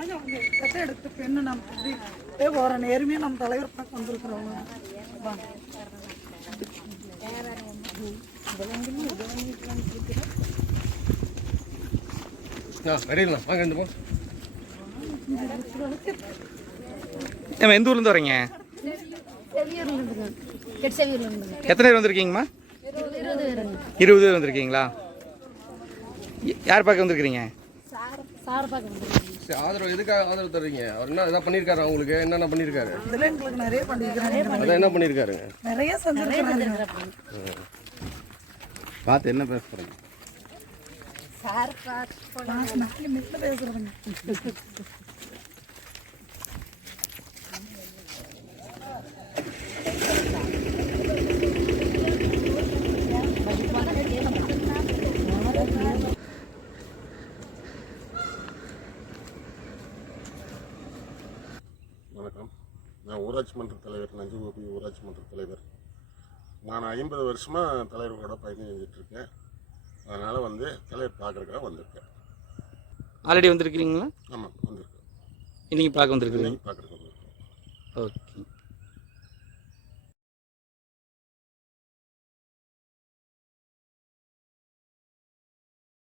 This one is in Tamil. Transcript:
மடங்க வந்து கட்டை எடுத்து பெண்ணு நம்ம தம்பி போகிற நேர்மையாக நம்ம தலைவர் பார்க்க வந்திருக்கிறோம். வாங்க ஏம்மா எந்த ஊர்லேருந்து வரீங்க? எத்தனை பேர் வந்திருக்கீங்கம்மா? 20 பேர் வந்திருக்கீங்களா? யார் பார்க்க வந்திருக்கிறீங்க? ஆதரவு எதுக்காக ஆதரவு தர்றீங்க? அவர் என்ன எதாவது பண்ணியிருக்காரு? அவங்களுக்கு என்னென்ன பண்ணியிருக்காரு? இதில் எங்களுக்கு நிறைய பண்ணியிருக்கிறாங்க. அதான் என்ன பண்ணியிருக்காருங்க? நிறைய செஞ்சுருக்கிறாங்க. பார்த்து என்ன பேச போகிறீங்க? பேசுகிறேங்க. வணக்கம். நான் ஊராட்சி மன்ற தலைவர், நஞ்சு ஊராட்சி மன்ற தலைவர். நான் 50 வருஷமாக தலைவர்களோட பயணம் செஞ்சிட்ருக்கேன். அதனால் தலைவர் பார்க்குறதுக்காக வந்திருக்கேன். ஆல்ரெடி வந்திருக்கிறீங்களா? ஆமாம், வந்திருக்கேன். இன்றைக்கி பார்க்க வந்திருக்கிறீங்க? பார்க்குறதுக்கு வந்திருக்கேன். ஓகே.